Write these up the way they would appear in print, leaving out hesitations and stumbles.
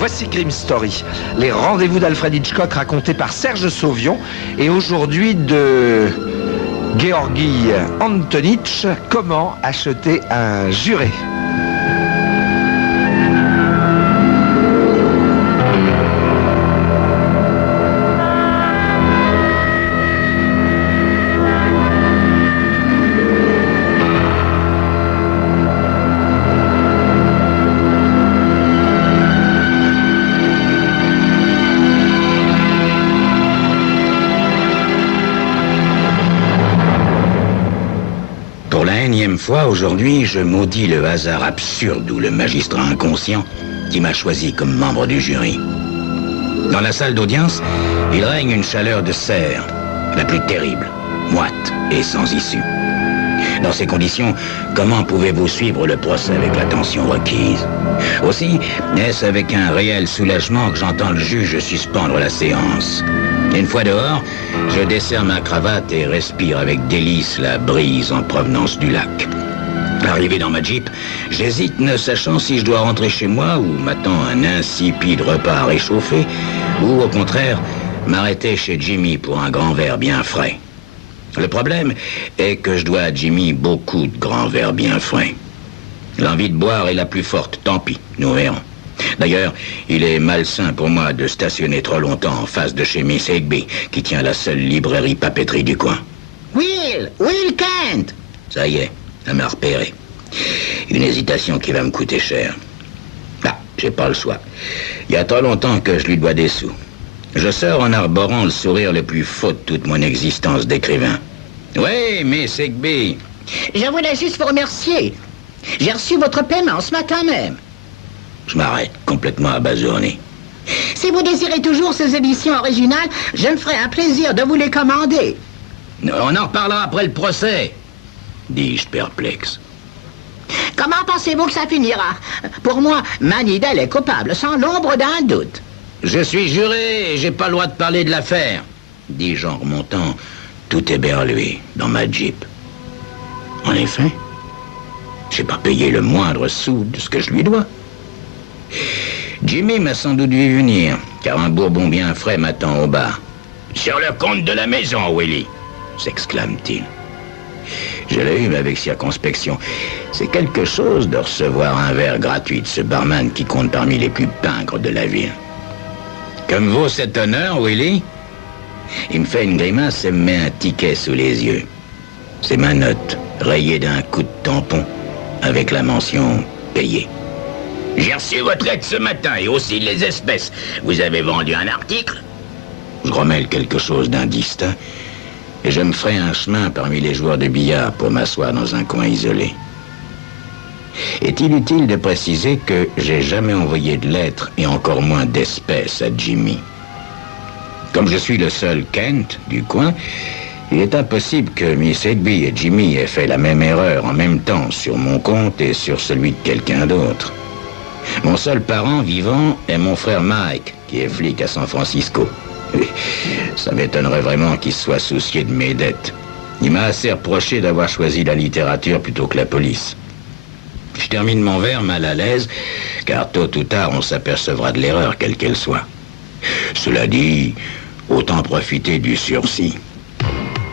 Voici Grim Story, les rendez-vous d'Alfred Hitchcock racontés par Serge Sauvion et aujourd'hui de Georgi Antonitch, comment acheter un juré. Fois, aujourd'hui, je maudis le hasard absurde ou le magistrat inconscient qui m'a choisi comme membre du jury. Dans la salle d'audience, il règne une chaleur de serre, la plus terrible, moite et sans issue. Dans ces conditions, comment pouvez-vous suivre le procès avec l'attention requise? Aussi, est-ce avec un réel soulagement que j'entends le juge suspendre la séance. Une fois dehors, je desserre ma cravate et respire avec délice la brise en provenance du lac. Arrivé dans ma Jeep, j'hésite ne sachant si je dois rentrer chez moi ou m'attend un insipide repas à réchauffer ou au contraire m'arrêter chez Jimmy pour un grand verre bien frais. Le problème est que je dois à Jimmy beaucoup de grands verres bien frais. L'envie de boire est la plus forte, tant pis, nous verrons. D'ailleurs, il est malsain pour moi de stationner trop longtemps en face de chez Miss Higby, qui tient la seule librairie papeterie du coin. Will Kent! Ça y est, elle m'a repéré. Une hésitation qui va me coûter cher. Ah, j'ai pas le choix. Il y a trop longtemps que je lui dois des sous. Je sors en arborant le sourire le plus faux de toute mon existence d'écrivain. Oui, Miss Higby. Je voulais juste vous remercier. J'ai reçu votre paiement ce matin même. Je m'arrête, complètement abasourdi. Si vous désirez toujours ces éditions originales, je me ferai un plaisir de vous les commander. On en reparlera après le procès, dis-je perplexe. Comment pensez-vous que ça finira? Pour moi, Manidel est coupable, sans l'ombre d'un doute. Je suis juré et j'ai pas le droit de parler de l'affaire, dis-je en remontant, tout éberlué, dans ma Jeep. En effet, j'ai pas payé le moindre sou de ce que je lui dois. Jimmy m'a sans doute vu venir, car un bourbon bien frais m'attend au bar. « Sur le compte de la maison, Willy !» s'exclame-t-il. Je l'allume avec circonspection. C'est quelque chose de recevoir un verre gratuit de ce barman qui compte parmi les plus pingres de la ville. « Comme vaut cet honneur, Willy ?» Il me fait une grimace et me met un ticket sous les yeux. C'est ma note, rayée d'un coup de tampon, avec la mention « payé ». J'ai reçu votre lettre ce matin et aussi les espèces. Vous avez vendu un article? Je remêle quelque chose d'indistinct et je me ferai un chemin parmi les joueurs de billard pour m'asseoir dans un coin isolé. Est-il utile de préciser que j'ai jamais envoyé de lettres et encore moins d'espèces à Jimmy? Comme je suis le seul Kent du coin, il est impossible que Miss Higby et Jimmy aient fait la même erreur en même temps sur mon compte et sur celui de quelqu'un d'autre. Mon seul parent vivant est mon frère Mike, qui est flic à San Francisco. Ça m'étonnerait vraiment qu'il soit soucié de mes dettes. Il m'a assez reproché d'avoir choisi la littérature plutôt que la police. Je termine mon verre mal à l'aise, car tôt ou tard on s'apercevra de l'erreur, quelle qu'elle soit. Cela dit, autant profiter du sursis.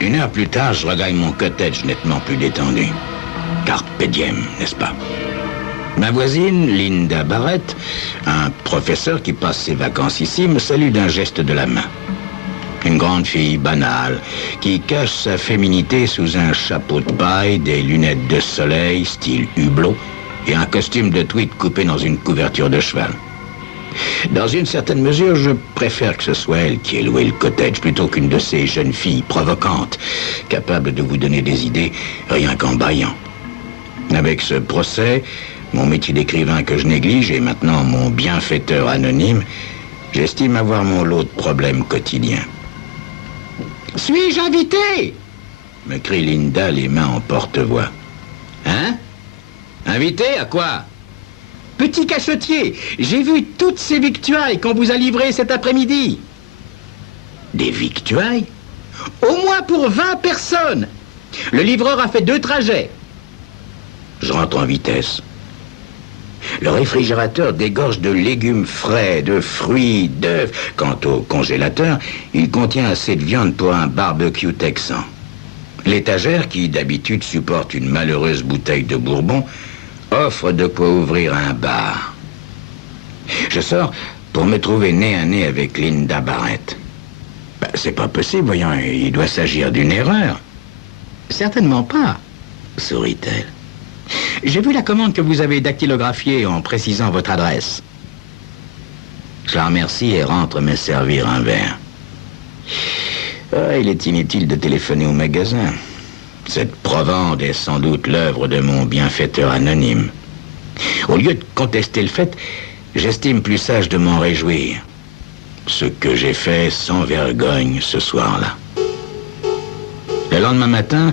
1 heure plus tard, je regagne mon cottage nettement plus détendu. Carpe diem, n'est-ce pas? Ma voisine, Linda Barrett, un professeur qui passe ses vacances ici, me salue d'un geste de la main. Une grande fille banale, qui cache sa féminité sous un chapeau de paille, des lunettes de soleil, style hublot, et un costume de tweed coupé dans une couverture de cheval. Dans une certaine mesure, je préfère que ce soit elle qui ait loué le cottage plutôt qu'une de ces jeunes filles provocantes, capables de vous donner des idées rien qu'en bâillant. Avec ce procès, mon métier d'écrivain que je néglige et maintenant mon bienfaiteur anonyme, j'estime avoir mon lot de problèmes quotidiens. « Suis-je invité ?» me crie Linda, les mains en porte-voix. « Hein? Invité à quoi ?»« Petit cachetier, j'ai vu toutes ces victuailles qu'on vous a livrées cet après-midi. »« Des victuailles ? Au moins pour 20 personnes. Le livreur a fait 2 trajets. » Je rentre en vitesse. Le réfrigérateur dégorge de légumes frais, de fruits, d'œufs. Quant au congélateur, il contient assez de viande pour un barbecue texan. L'étagère, qui d'habitude supporte une malheureuse bouteille de bourbon, offre de quoi ouvrir un bar. Je sors pour me trouver nez à nez avec Linda Barrett. C'est pas possible, voyons, il doit s'agir d'une erreur. Certainement pas, sourit-elle. J'ai vu la commande que vous avez dactylographiée en précisant votre adresse. Je la remercie et rentre me servir un verre. Il est inutile de téléphoner au magasin. Cette provende est sans doute l'œuvre de mon bienfaiteur anonyme. Au lieu de contester le fait, j'estime plus sage de m'en réjouir. Ce que j'ai fait sans vergogne ce soir-là. Le lendemain matin,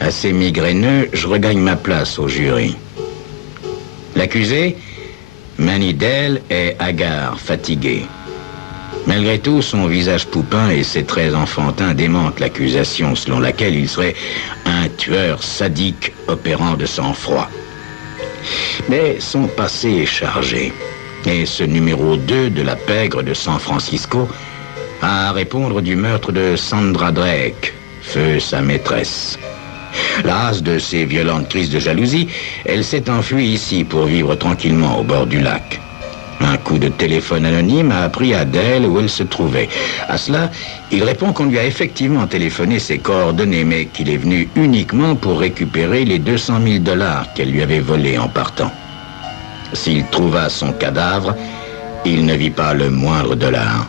assez migraineux, je regagne ma place au jury. L'accusé, Manny Dell, est hagard, fatigué. Malgré tout, son visage poupin et ses traits enfantins démentent l'accusation selon laquelle il serait un tueur sadique opérant de sang-froid. Mais son passé est chargé. Et ce numéro 2 de la pègre de San Francisco a à répondre du meurtre de Sandra Drake, feu sa maîtresse. Lasse de ses violentes crises de jalousie, elle s'est enfuie ici pour vivre tranquillement au bord du lac. Un coup de téléphone anonyme a appris à Dell où elle se trouvait. À cela, il répond qu'on lui a effectivement téléphoné ses coordonnées, mais qu'il est venu uniquement pour récupérer les 200 000 $ qu'elle lui avait volés en partant. S'il trouva son cadavre, il ne vit pas le moindre dollar.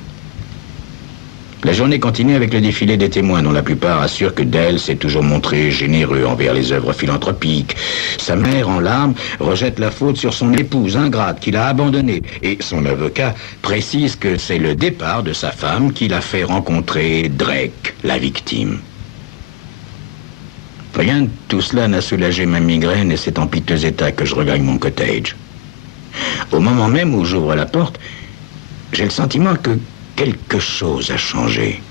La journée continue avec le défilé des témoins, dont la plupart assurent que Dell s'est toujours montré généreux envers les œuvres philanthropiques. Sa mère, en larmes, rejette la faute sur son épouse ingrate qui l'a abandonnée. Et son avocat précise que c'est le départ de sa femme qui l'a fait rencontrer Drake, la victime. Rien de tout cela n'a soulagé ma migraine et c'est en piteux état que je regagne mon cottage. Au moment même où j'ouvre la porte, j'ai le sentiment que quelque chose a changé.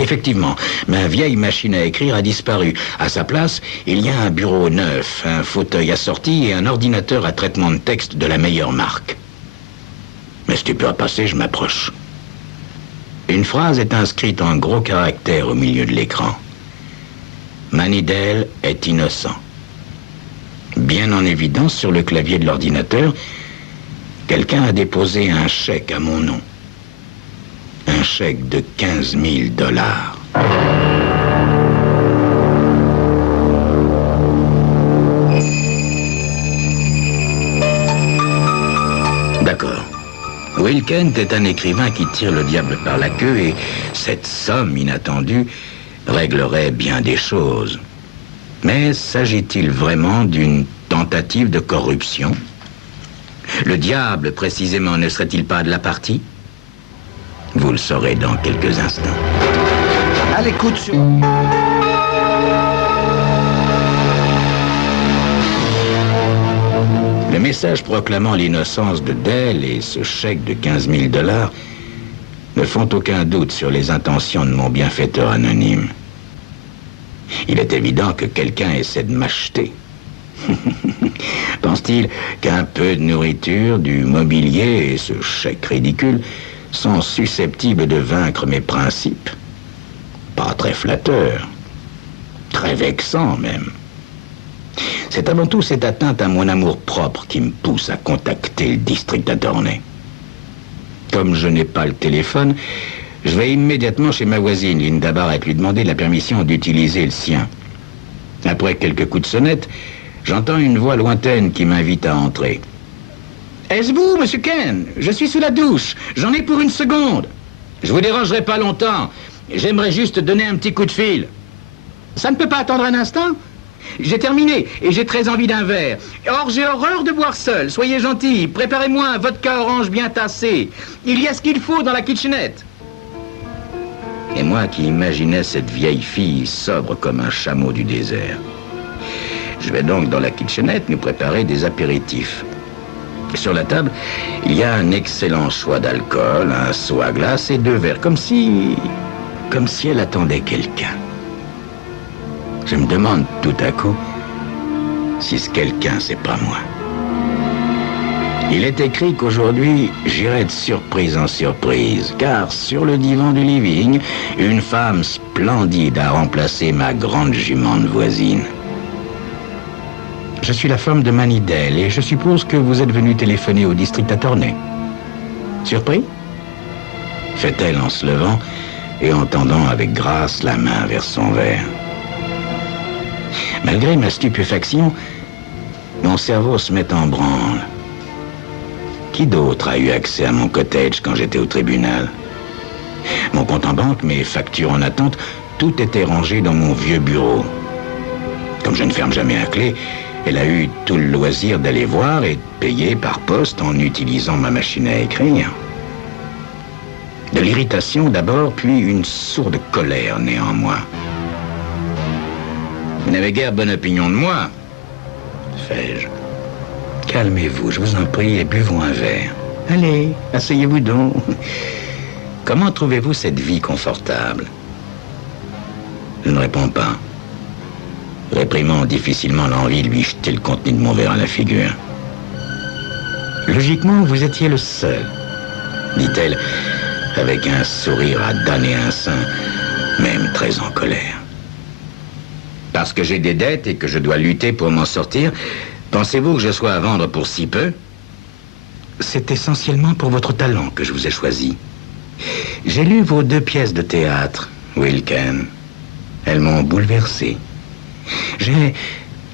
Effectivement, ma vieille machine à écrire a disparu. À sa place, il y a un bureau neuf, un fauteuil assorti et un ordinateur à traitement de texte de la meilleure marque. Mais stupeur passé, je m'approche. Une phrase est inscrite en gros caractères au milieu de l'écran. Manny Dell est innocent. Bien en évidence sur le clavier de l'ordinateur, quelqu'un a déposé un chèque à mon nom. Un chèque de 15 000 $. D'accord. Will Kent est un écrivain qui tire le diable par la queue et cette somme inattendue réglerait bien des choses. Mais s'agit-il vraiment d'une tentative de corruption? Le diable, précisément, ne serait-il pas de la partie? Vous le saurez dans quelques instants. À l'écoute sur... Le message proclamant l'innocence de Dell et ce chèque de 15 000 $ ne font aucun doute sur les intentions de mon bienfaiteur anonyme. Il est évident que quelqu'un essaie de m'acheter. Pense-t-il qu'un peu de nourriture, du mobilier et ce chèque ridicule sont susceptibles de vaincre mes principes? Pas très flatteur, très vexant même. C'est avant tout cette atteinte à mon amour-propre qui me pousse à contacter le district attorney. Comme je n'ai pas le téléphone, je vais immédiatement chez ma voisine, Linda Barrett, lui demander la permission d'utiliser le sien. Après quelques coups de sonnette, j'entends une voix lointaine qui m'invite à entrer. « Est-ce vous, monsieur Ken? Je suis sous la douche. J'en ai pour 1 seconde. Je vous dérangerai pas longtemps. J'aimerais juste donner un petit coup de fil. » « Ça ne peut pas attendre un instant? J'ai terminé et j'ai très envie d'un verre. Or, j'ai horreur de boire seul. Soyez gentil. Préparez-moi un vodka orange bien tassé. Il y a ce qu'il faut dans la kitchenette. » Et moi qui imaginais cette vieille fille sobre comme un chameau du désert. Je vais donc dans la kitchenette nous préparer des apéritifs. Sur la table, il y a un excellent choix d'alcool, un seau à glace et 2 verres, comme si elle attendait quelqu'un. Je me demande tout à coup si ce quelqu'un, c'est pas moi. Il est écrit qu'aujourd'hui, j'irai de surprise en surprise, car sur le divan du living, une femme splendide a remplacé ma grande jumente voisine. Je suis la femme de Manidel et je suppose que vous êtes venu téléphoner au district attorney. Surpris? Fait-elle en se levant et en tendant avec grâce la main vers son verre. Malgré ma stupéfaction, mon cerveau se met en branle. Qui d'autre a eu accès à mon cottage quand j'étais au tribunal? Mon compte en banque, mes factures en attente, tout était rangé dans mon vieux bureau. Comme je ne ferme jamais à clé, elle a eu tout le loisir d'aller voir et de payer par poste en utilisant ma machine à écrire. De l'irritation d'abord, puis une sourde colère née en moi. Vous n'avez guère bonne opinion de moi, fais-je. Calmez-vous, je vous en prie, et buvons un verre. Allez, asseyez-vous donc. Comment trouvez-vous cette vie confortable? Je ne réponds pas, réprimant difficilement l'envie de lui jeter le contenu de mon verre à la figure. Logiquement, vous étiez le seul, dit-elle, avec un sourire à damner un sein, même très en colère. Parce que j'ai des dettes et que je dois lutter pour m'en sortir, pensez-vous que je sois à vendre pour si peu? C'est essentiellement pour votre talent que je vous ai choisi. J'ai lu vos 2 pièces de théâtre, Wilken. Elles m'ont bouleversé. J'ai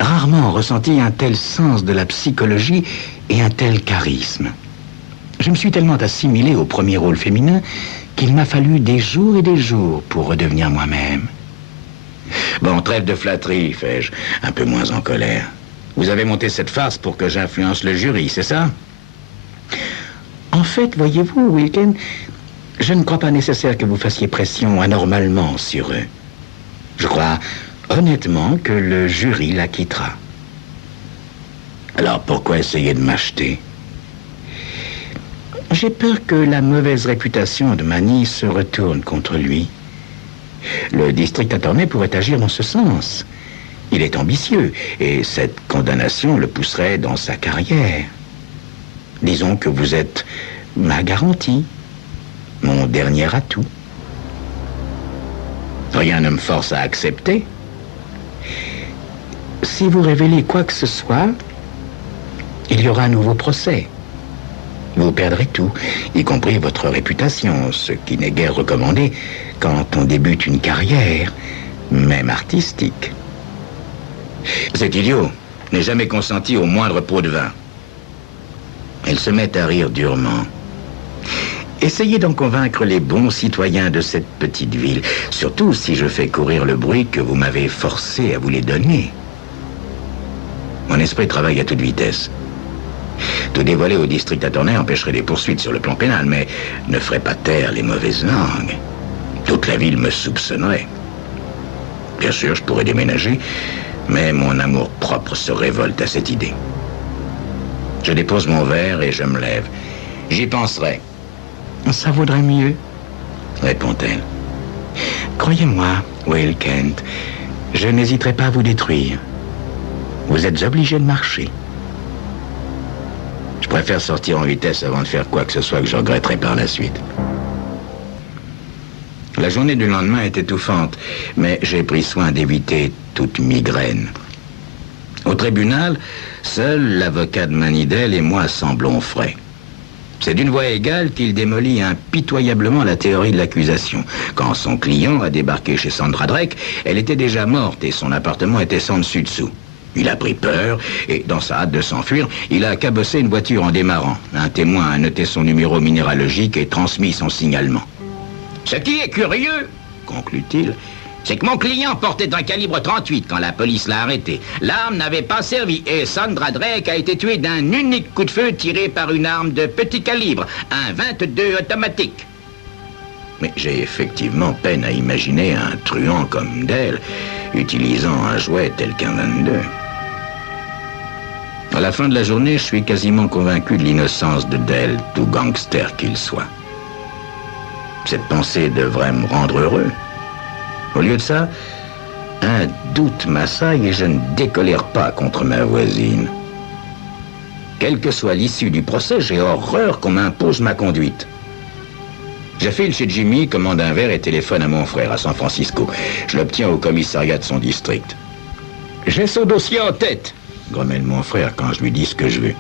rarement ressenti un tel sens de la psychologie et un tel charisme. Je me suis tellement assimilé au premier rôle féminin qu'il m'a fallu des jours et des jours pour redevenir moi-même. Bon, trêve de flatterie, fais-je, un peu moins en colère. Vous avez monté cette farce pour que j'influence le jury, c'est ça? En fait, voyez-vous, Wilken, je ne crois pas nécessaire que vous fassiez pression anormalement sur eux. Je crois honnêtement que le jury la quittera. Alors pourquoi essayer de m'acheter? J'ai peur que la mauvaise réputation de Manny se retourne contre lui. Le district attorney pourrait agir dans ce sens. Il est ambitieux et cette condamnation le pousserait dans sa carrière. Disons que vous êtes ma garantie, mon dernier atout. Rien ne me force à accepter. Si vous révélez quoi que ce soit, il y aura un nouveau procès. Vous perdrez tout, y compris votre réputation, ce qui n'est guère recommandé quand on débute une carrière, même artistique. Cet idiot n'est jamais consenti au moindre pot de vin. Elle se met à rire durement. Essayez d'en convaincre les bons citoyens de cette petite ville, surtout si je fais courir le bruit que vous m'avez forcé à vous les donner. Mon esprit travaille à toute vitesse. Tout dévoiler au district attorney empêcherait des poursuites sur le plan pénal, mais ne ferait pas taire les mauvaises langues. Toute la ville me soupçonnerait. Bien sûr, je pourrais déménager, mais mon amour-propre se révolte à cette idée. Je dépose mon verre et je me lève. J'y penserai. Ça vaudrait mieux, répond-elle. Croyez-moi, Will Kent, je n'hésiterai pas à vous détruire. Vous êtes obligé de marcher. Je préfère sortir en vitesse avant de faire quoi que ce soit que je regretterai par la suite. La journée du lendemain est étouffante, mais j'ai pris soin d'éviter toute migraine. Au tribunal, seul l'avocat de Manidel et moi semblons frais. C'est d'une voix égale qu'il démolit impitoyablement la théorie de l'accusation. Quand son client a débarqué chez Sandra Drake, elle était déjà morte et son appartement était sans dessus-dessous. Il a pris peur et, dans sa hâte de s'enfuir, il a cabossé une voiture en démarrant. Un témoin a noté son numéro minéralogique et transmis son signalement. Ce qui est curieux, conclut-il, c'est que mon client portait un calibre 38 quand la police l'a arrêté. L'arme n'avait pas servi et Sandra Drake a été tuée d'un unique coup de feu tiré par une arme de petit calibre, un 22 automatique. Mais j'ai effectivement peine à imaginer un truand comme Dell utilisant un jouet tel qu'un 22. À la fin de la journée, je suis quasiment convaincu de l'innocence de Dell, tout gangster qu'il soit. Cette pensée devrait me rendre heureux. Au lieu de ça, un doute m'assaille et je ne décolère pas contre ma voisine. Quelle que soit l'issue du procès, j'ai horreur qu'on m'impose ma conduite. Je file chez Jimmy, commande un verre et téléphone à mon frère à San Francisco. Je l'obtiens au commissariat de son district. J'ai son dossier en tête, grommelle mon frère quand je lui dis ce que je veux.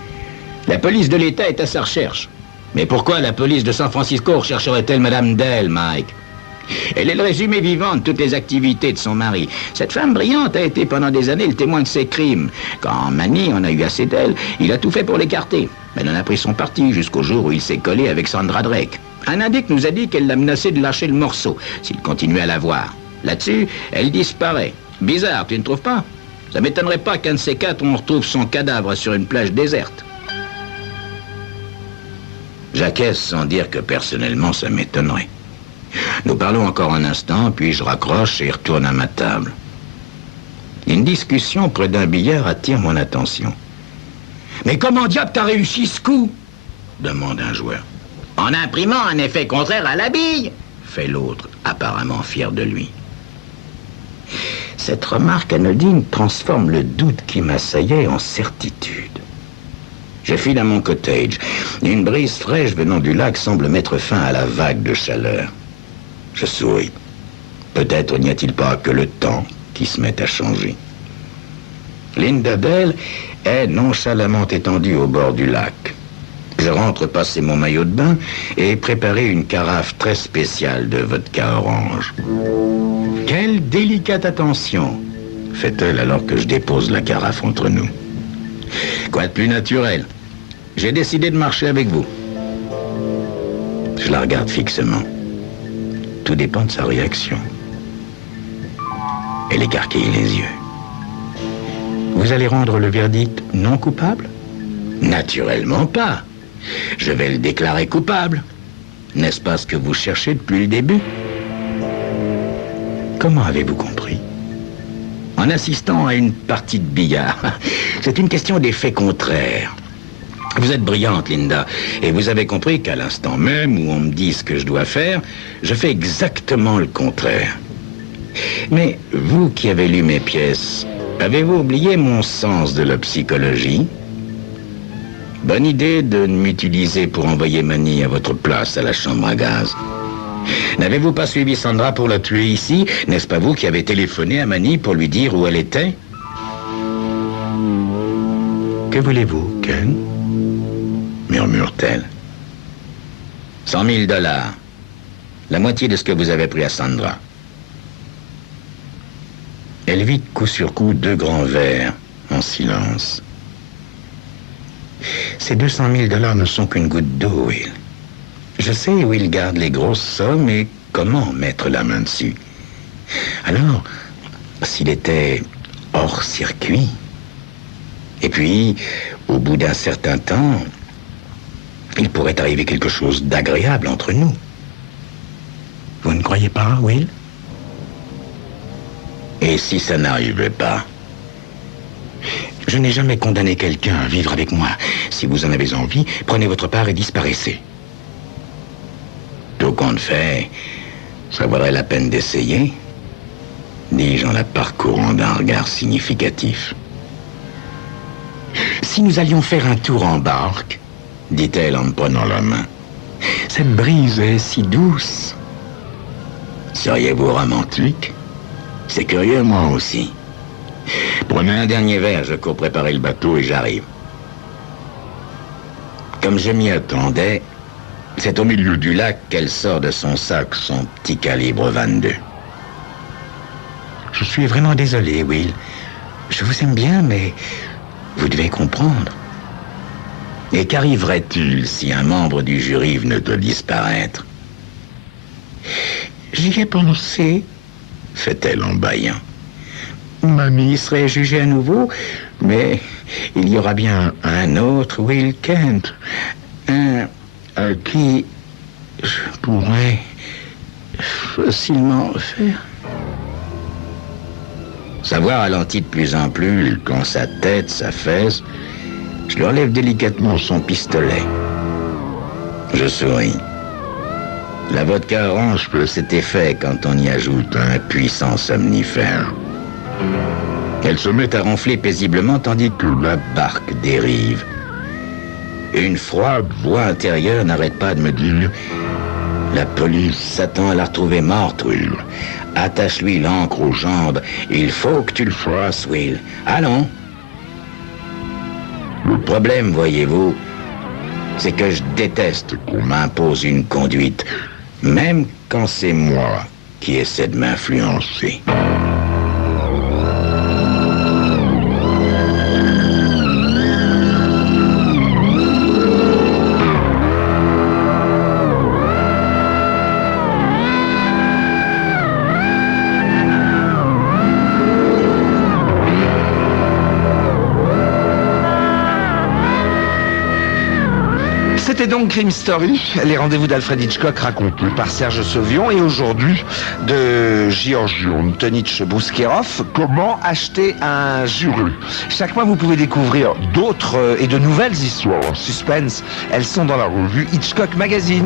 La police de l'État est à sa recherche. Mais pourquoi la police de San Francisco rechercherait-elle Madame Dell, Mike? Elle est le résumé vivant de toutes les activités de son mari. Cette femme brillante a été pendant des années le témoin de ses crimes. Quand Manny en a eu assez d'elle, il a tout fait pour l'écarter. Elle en a pris son parti jusqu'au jour où il s'est collé avec Sandra Drake. Un indique nous a dit qu'elle l'a menacé de lâcher le morceau s'il continuait à la voir. Là-dessus, elle disparaît. Bizarre, tu ne trouves pas? Ça m'étonnerait pas qu'un de ces quatre, on retrouve son cadavre sur une plage déserte. J'acquiesce sans dire que personnellement ça m'étonnerait. Nous parlons encore un instant, puis je raccroche et retourne à ma table. Une discussion près d'un billard attire mon attention. « Mais comment diable t'as réussi ce coup ?» demande un joueur. « En imprimant un effet contraire à la bille !» fait l'autre, apparemment fier de lui. Cette remarque anodine transforme le doute qui m'assaillait en certitude. Je file à mon cottage. Une brise fraîche venant du lac semble mettre fin à la vague de chaleur. Je souris. Peut-être n'y a-t-il pas que le temps qui se met à changer. Linda Bell est nonchalamment étendue au bord du lac. Je rentre passer mon maillot de bain et préparer une carafe très spéciale de vodka orange. Quelle délicate attention, fait-elle alors que je dépose la carafe entre nous. Quoi de plus naturel? J'ai décidé de marcher avec vous. Je la regarde fixement. Tout dépend de sa réaction. Elle écarquille les yeux. Vous allez rendre le verdict non coupable? Naturellement pas. Je vais le déclarer coupable. N'est-ce pas ce que vous cherchez depuis le début? Comment avez-vous compris? En assistant à une partie de billard. C'est une question d'effet contraire. Vous êtes brillante, Linda, et vous avez compris qu'à l'instant même où on me dit ce que je dois faire, je fais exactement le contraire. Mais vous qui avez lu mes pièces, avez-vous oublié mon sens de la psychologie? Bonne idée de m'utiliser pour envoyer Manny à votre place à la chambre à gaz. N'avez-vous pas suivi Sandra pour la tuer ici? N'est-ce pas vous qui avez téléphoné à Manny pour lui dire où elle était? Que voulez-vous, Ken? Murmure-t-elle. 100 000 $. La moitié de ce que vous avez pris à Sandra. Elle vide coup sur coup 2 grands verres, en silence. Ces 200 000 $ ne sont qu'une goutte d'eau, Will. Je sais où il garde les grosses sommes et comment mettre la main dessus. Alors, s'il était hors circuit, et puis, au bout d'un certain temps, il pourrait arriver quelque chose d'agréable entre nous. Vous ne croyez pas, Will? Et si ça n'arrivait pas? Je n'ai jamais condamné quelqu'un à vivre avec moi. Si vous en avez envie, prenez votre part et disparaissez. Tout compte fait, ça vaudrait la peine d'essayer, dis-je en la parcourant d'un regard significatif. Si nous allions faire un tour en barque, dit-elle en me prenant la main. Cette brise est si douce. Seriez-vous romantique? C'est curieux, moi aussi. Prenez un dernier verre, je cours préparer le bateau et j'arrive. Comme je m'y attendais, c'est au milieu du lac qu'elle sort de son sac son petit calibre 22. Je suis vraiment désolé, Will. Je vous aime bien, mais vous devez comprendre. Et qu'arriverait-il si un membre du jury venait de disparaître? J'y ai pensé, fait-elle en bâillant. Mamie serait jugée à nouveau, mais il y aura bien un autre Will Kent, un à qui je pourrais facilement faire. Sa voix ralentit de plus en plus quand sa tête s'affaisse. Je lui relève délicatement son pistolet. Je souris. La vodka orange peut cet effet quand on y ajoute un puissant somnifère. Elle se met à ronfler paisiblement tandis que la barque dérive. Une froide voix intérieure n'arrête pas de me dire: la police s'attend à la retrouver morte, Will. Attache-lui l'encre aux jambes. Il faut que tu le fasses, Will. Allons. Le problème, voyez-vous, c'est que je déteste qu'on m'impose une conduite, même quand c'est moi qui essaie de m'influencer. C'était donc Crime Story, les rendez-vous d'Alfred Hitchcock racontés par Serge Sauvion, et aujourd'hui de Georgi Antonitch Bouskerov, comment acheter un juré. Chaque mois, vous pouvez découvrir d'autres et de nouvelles histoires en suspense. Elles sont dans la revue Hitchcock Magazine.